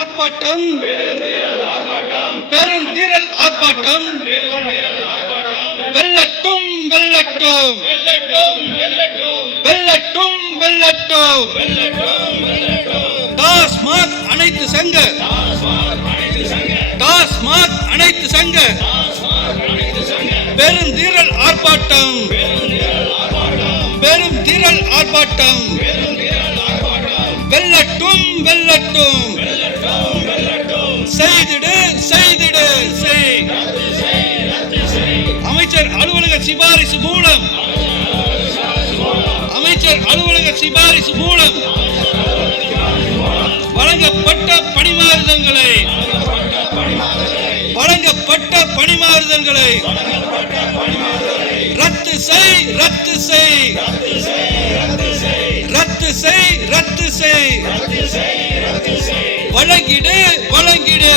ஆர்ப்பாட்டம், பெருந்திரள் ஆர்ப்பாட்டம் வெல்லட்டும் வெல்லட்டும் வெல்லட்டும் வெல்லட்டும். டாஸ்மாக் அனைத்து சங்க, டாஸ்மாக் அனைத்து சங்க பெருந்திரள் ஆர்ப்பாட்டம், பெருந்திரள் ஆர்ப்பாட்டம் வெல்லட்டும் வெல்லட்டும். செய்திடு செய்திடு செய். அமைச்சர் அலுவலக சிபாரிசு மூலம், அமைச்சர் அலுவலக சிபாரிசு மூலம் வழங்கப்பட்ட பணிமாறுதல்களை, வழங்கப்பட்ட பணிமாறுதல்களை ரத்து செய், ரத்து செய், ரத்து செய், ரத்து செய். வழங்கிடு வழங்கிடு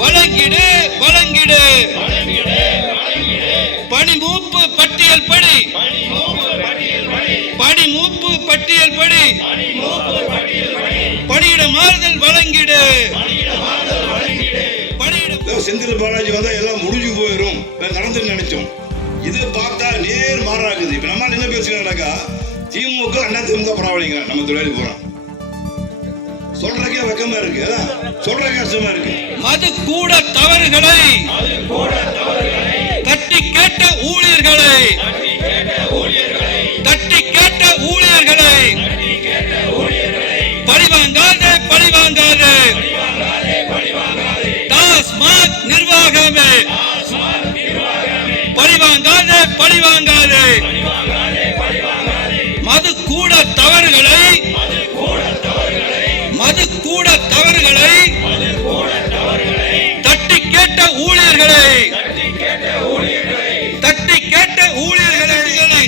வழங்கிடு வழங்கிடு. பணிமூப்பு பட்டியல் படி, பணிமூப்பு பட்டியல் படி, பணியிட மாறுதல் வழங்கிடு. செந்தில் பாலாஜி வந்தா எல்லாம் முடிஞ்சு போயிடும் நடந்து நினைச்சோம். இது பார்த்தா நேர் மாறாகுது. இப்ப நம்ம என்ன பேசுகிறாக்கா, திமுக அண்ணா திமுக பரவாயில்லைங்க, நம்ம தொழிலாளி போறோம். சொல்றக்கே வெக்கமா இருக்கு, சொல்ற கஷ்டமா இருக்கு. மது கூட தவறுகளை தட்டி கேட்ட ஊழியர்களை, தட்டி கேட்ட ஊழியர்களை பழிவாங்காதே பழிவாங்காதே. டாஸ்மாக் நிர்வாகமே பழிவாங்காதே பழிவாங்காதே. மது கூட தவறுகளை, மது கூட தவறுகளை தட்டி கேட்ட ஊழியர்களை, தட்டி கேட்ட ஊழியர்களை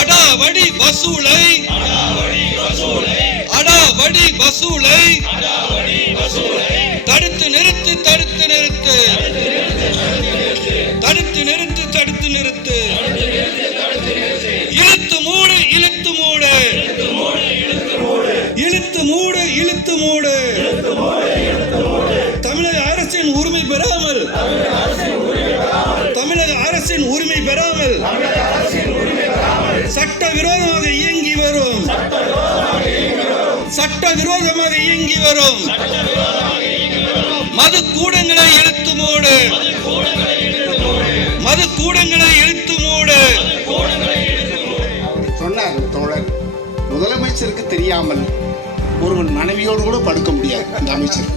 அடாவடி வசூலை, அடாவடி வசூலை தடுத்து நிறுத்து, தடுத்து நிறுத்து, தடுத்து நிறுத்து, தடுத்து நிறுத்து. இழுத்து மூடு, இழுத்து மூடு, இழுத்து மூடு, இழுத்து மூடு. தமிழக அரசின் உரிமை பெறாமல், தமிழக அரசின் உரிமை பெறாமல் சட்டவிரோதமாக இயங்கி வரும், சட்டவிரோதமாக இயங்கி வரும் மது கூடங்களை இழுத்து மூடு, மது கூடங்களை இழுத்து மூடு. சொன்னார் தோழர், முதலமைச்சருக்கு தெரியாமல் ஒருவன் மனைவியோடு கூட படுக்க முடியாது அந்த அமைச்சர்.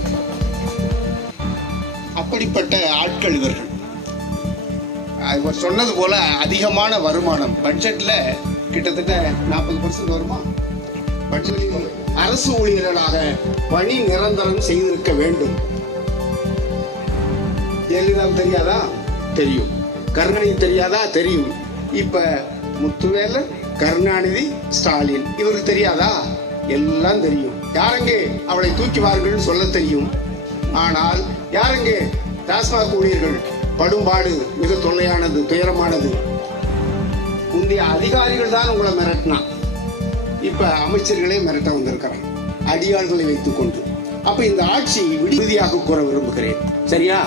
அப்படிப்பட்ட ஆட்கள் இவர்கள். இவர் சொன்னது போல அதிகமான வருமானம் பட்ஜெட்ல கிட்டத்தட்ட 40% வருமா? பட்ஜெட்டில் அரசு ஊழியர்களாக பணி நிரந்தரம் செய்திருக்க வேண்டும். ஜெயலலிதாவுக்கு தெரியாதா? தெரியும். கருணாநிதி தெரியாதா? தெரியும். இப்ப முத்துவேலர், கருணாநிதி, ஸ்டாலின் இவருக்கு தெரியாதா? எல்லாம் தெரியும். யாரெங்கே அவளை தூக்கி வாருங்கள் சொல்ல தெரியும். ஆனால் யாரெங்கே டாஸ்மாக் ஊழியர்கள் படும்பாடு மிக தொல்லையானது, துயரமானது. முந்தைய அதிகாரிகள் தான் உங்களை மிரட்டினா, இப்ப அமைச்சர்களே மிரட்ட வந்திருக்கிறாங்க அடியாள்களை வைத்துக் கொண்டு. அப்ப இந்த ஆட்சி விடுதியாக கூற விரும்புகிறேன். சரியா?